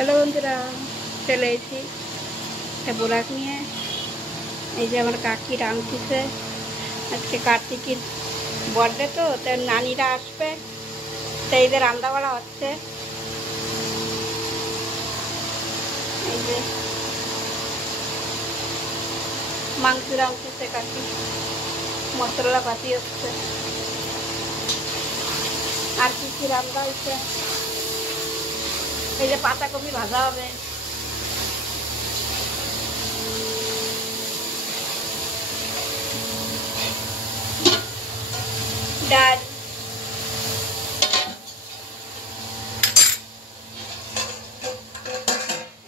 Hello বন্ধুরা, চলে এসেছি একটা বোরাক নিয়ে। এই যে আমার কাকি রাঁধতেছে। আজকে কার্তিকের বার্থডে, তো তার নানিরা আসবে, তাই এদের রান্না বাড়া হচ্ছে। এই যে মাংস রাঁধতেছে কাকি, মশলা পাতি হচ্ছে। আর কি কি রান্না হচ্ছে, এই যে পাতাকপি ভাজা হবে, ডাল,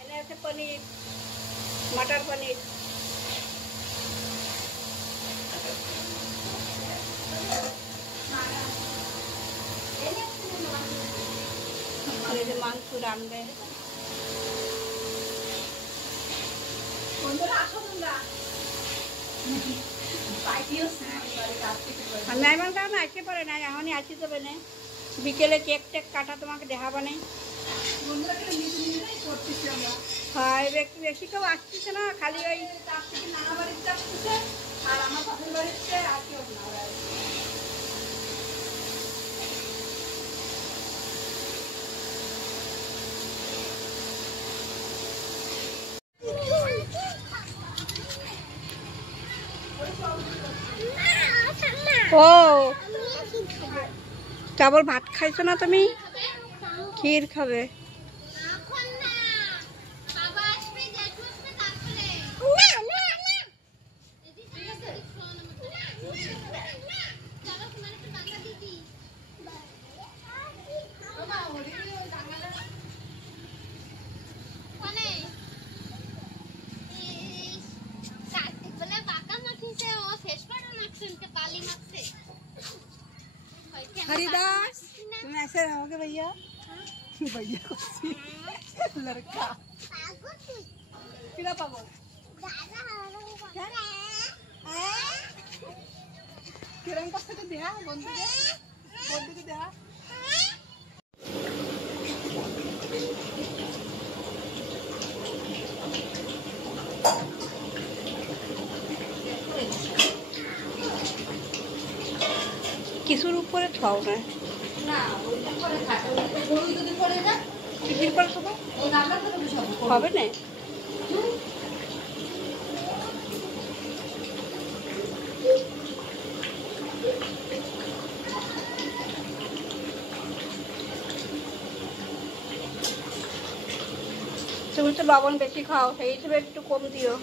এনে আছে পনির, মটর পনির। এই যে মাংস রাঁধবে। আমি এমন কারণে আসতে পারে না, এখনই আসি তবে না, বিকেলে কেক টেক কাটা তোমাকে দেখাবো না। হয় বেশি কেউ আসতেছে না, খালি ওই নানা বাড়িতে আসতেছে আর আমার পাশের বাড়িতে আর কেউ না। ও কেবল ভাত খাইছো না তুমি, ক্ষীর খাবে। हरिदास तुम ऐसे रहोगे भैया? भैया को लड़का किला पागल किरण का से देहा बंदू के देहा। কিছুর উপরে খাও না, হবে না। তুমি তো লবণ বেশি খাও, সেই হিসেবে একটু কম দিও।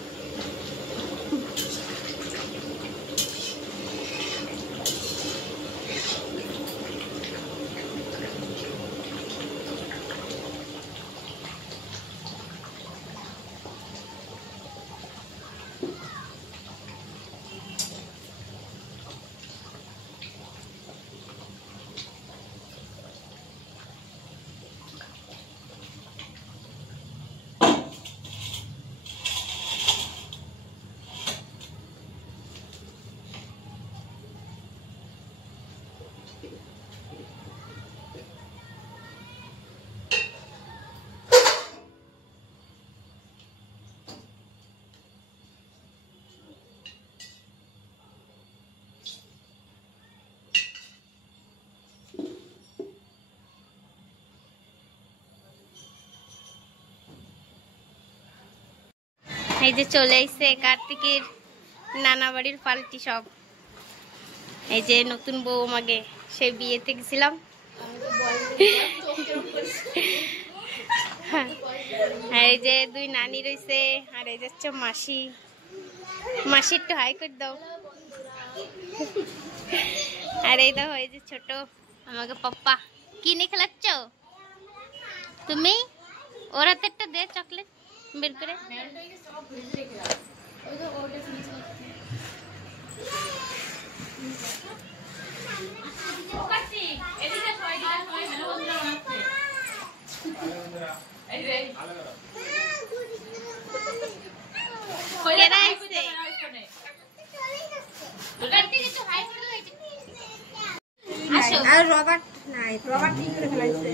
এই যে চলে এসছে কার্তিকের নানা বাড়ির পাল্টি সব। এই যে নতুন বউ, আমাকে সেই বিয়েতে গেছিলাম। এই যে দুই নানি রয়েছে, আর এই যাচ্ছে মাসি। মাসি একটু হাই করে দাও। আর এই দাও, এই যে ছোট আমাকে পাপ্পা। কি নিয়ে খেলাচ্ছ তুমি? ওর হাতে একটা দে চকলেট বের করে। আর রবার্ট নাই, রবার্ট ঠিক করে ফেলাইছে।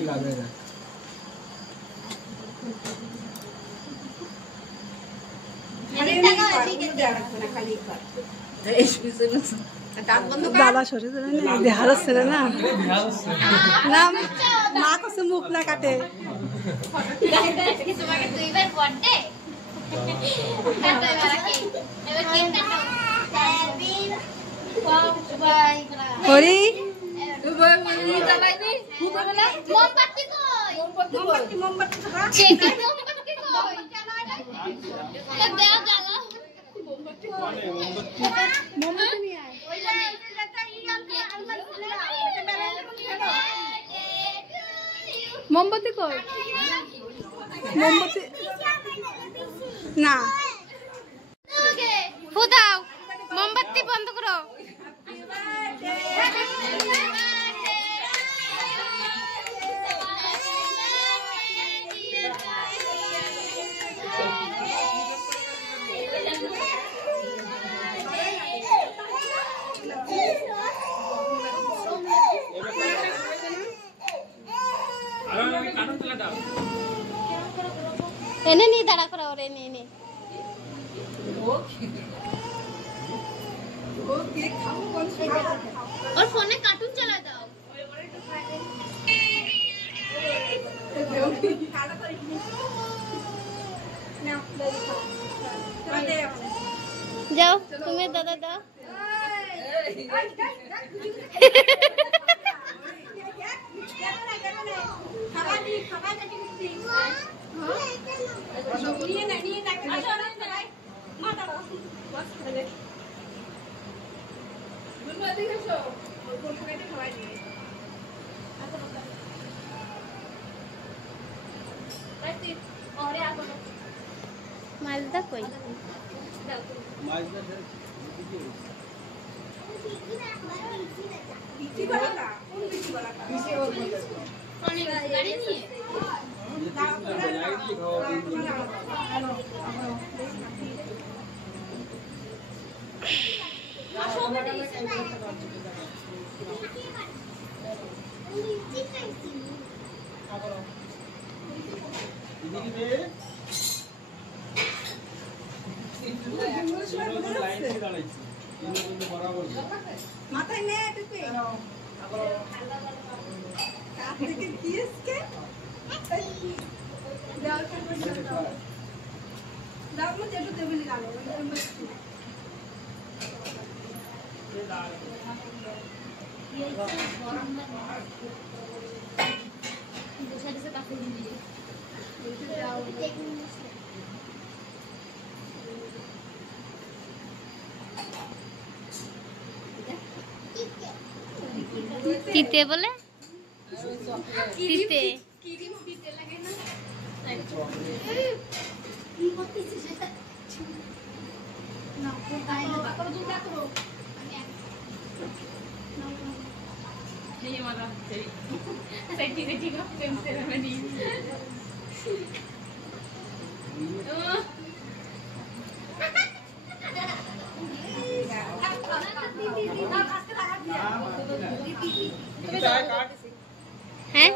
দাদা সরে দেখা যাচ্ছে না না মা কাছে মুখ না কাটে হরি মোমবাতি কই মোমবাতি না ফুদাও মোমবাতি বন্ধ করো এনে নি দাঁড়া করা ওরে এনে এনে और फोन में कार्टून चला दाओ जाओ तुम्हें दादा दाओ मालदा कोई মাথায় নে টুপি কাট থেকে কিসকে দাও দাও মুঝে তো দেবলি গালো ये गरम दूसरे से काफी दिए तीते बोले तीते तीते लगे ना ना को काय ना करो जुदा करो नहीं वाला सही ठीक है फ्रेंड से बनी हैं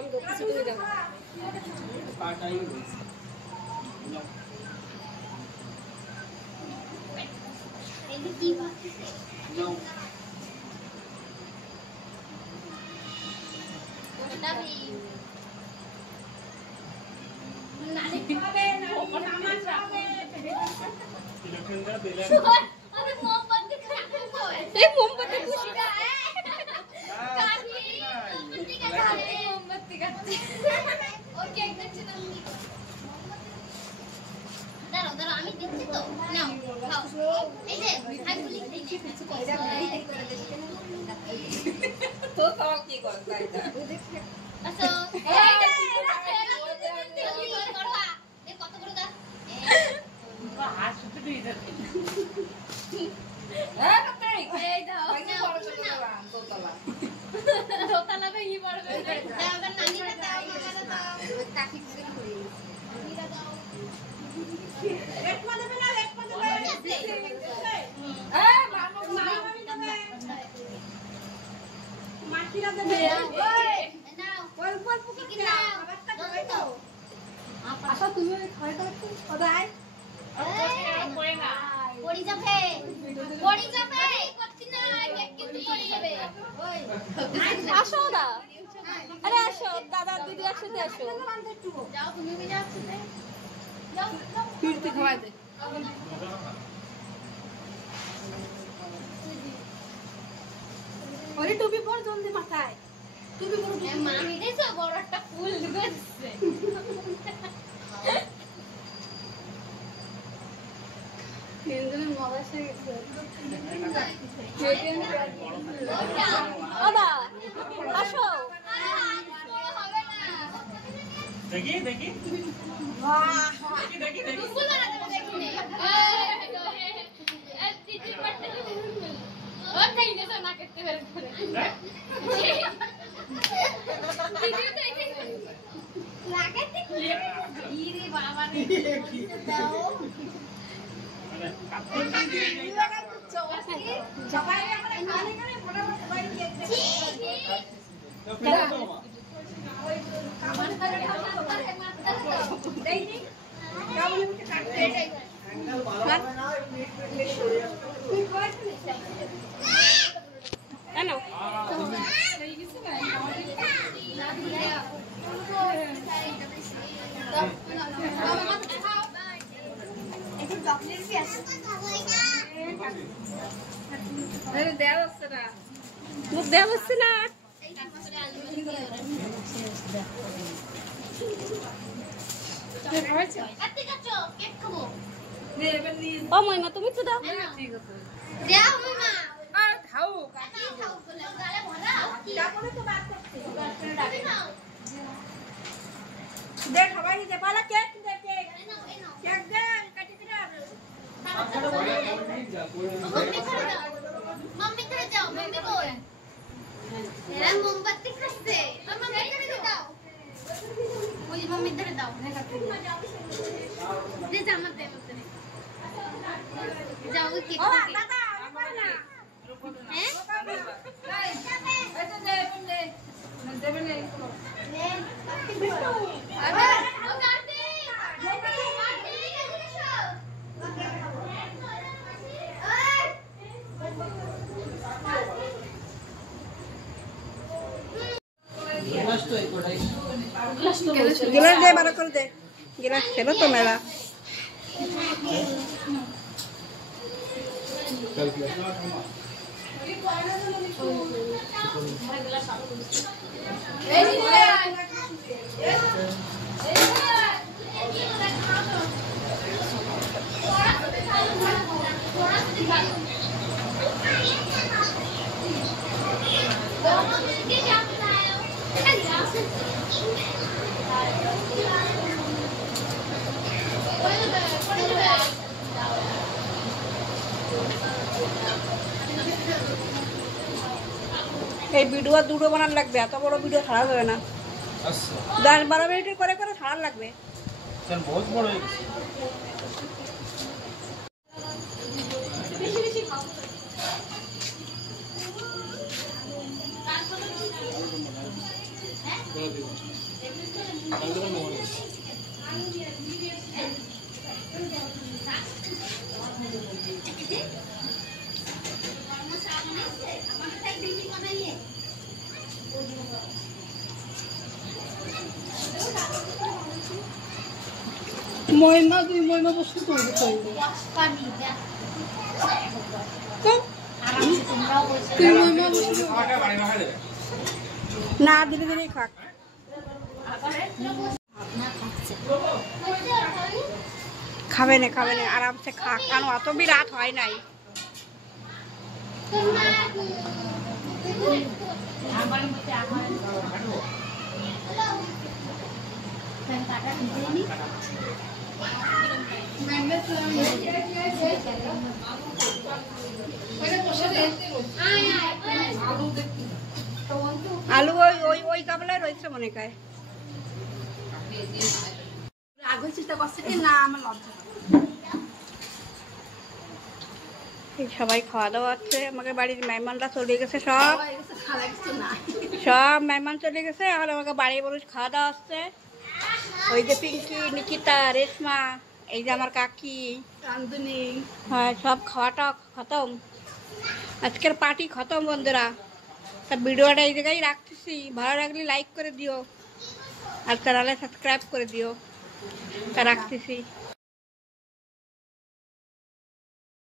আসো তুমি খাই করতে ওদাই পড়ি যাবে করতে না কেক কিন্তু পড়ি যাবে আসো না আরে আসো দাদা দিদি একসাথে আসো যাও তুমি भी যাও একসাথে যাও ফিরতে খাওয়াই দে ওরে টুপি পর জলদি মাথায় টুপি পর মা মিরেছে বড় একটা ফুল দিচ্ছে তিনজনের মজা এসে গেছে দাদা আসো দেখি দেখি বাহ দেখি দেখি ফুল বানাতে দেখিনি এই দিদি পড়তে ও তাই না না করতে পারে ভিডিও তো এটাই লাগাতে ইরে বাবা রে দাও সবাই আমরা খালি করে ফটাফট সবাই কেক দেই নি কেমন মুখে কাটতে তুই কই কেন দেওয়া হচ্ছে না মুখ দেওয়া হচ্ছে না ও মইমা তুমি তো দাও ঠিক আছে দাও মামা আর খাও খাও বলে গালে ভরা তারপরে তো বাদ করতে তুমি খাও দে সবাই দে পালা কেক দে কেক এই নাও কেক দে কাটি দে मम्मी करे जाओ मम्मी बोल मेरा मोमबत्ती खसते तो मम्मी करे दाओ मुझे मम्मी इधर दाओ दे जा मत दे जाओ केक ও দাদা পারে না हैं এটা দে বলে দেবে না अबे ओ काटे गिलास दे बारा कर दे गिलास खेलो तो मेरा এই ভিডিও দুটো বানার লাগবে এত বড় ভিডিও ছাড়া যাবে না আচ্ছা 10-12 মিনিট করে করে ছাড়া লাগবে স্যার বহুত বড় হয়ে গেছে মইমা তুই মইমা বসে তো पानी दे তো आराम से तुम लोग बोल তুই মইমা বসে খাওয়াটা বাড়ি না খাই দেবে না ধীরে ধীরে খাক খাবে না আরামসে খাক কারণ অত বিরাট হয় নাই আলু ওই ওই ওই গামলায় রয়েছে মনে হয় আগে চেষ্টা করছে কি না আমার লজ্জা সবাই খাওয়া দাওয়া হচ্ছে আমাকে বাড়ির মেহমানরা চলে গেছে সব মেহমান চলে গেছে আর আমাকে বাড়ি বলুন খাওয়া দাওয়া হচ্ছে ওই যে পিঙ্কি, নিকিতা, রেশমা, এই যে আমার কাকি, কান্দুনি। হ্যাঁ সব খাওয়াটা খতম। আজকের পার্টি খতম বন্ধুরা। তা ভিডিওটা এই জায়গায় রাখতেছি, ভালো লাগলে লাইক করে দিও আর চ্যানেলে সাবস্ক্রাইব করে দিও। তা রাখতেছি।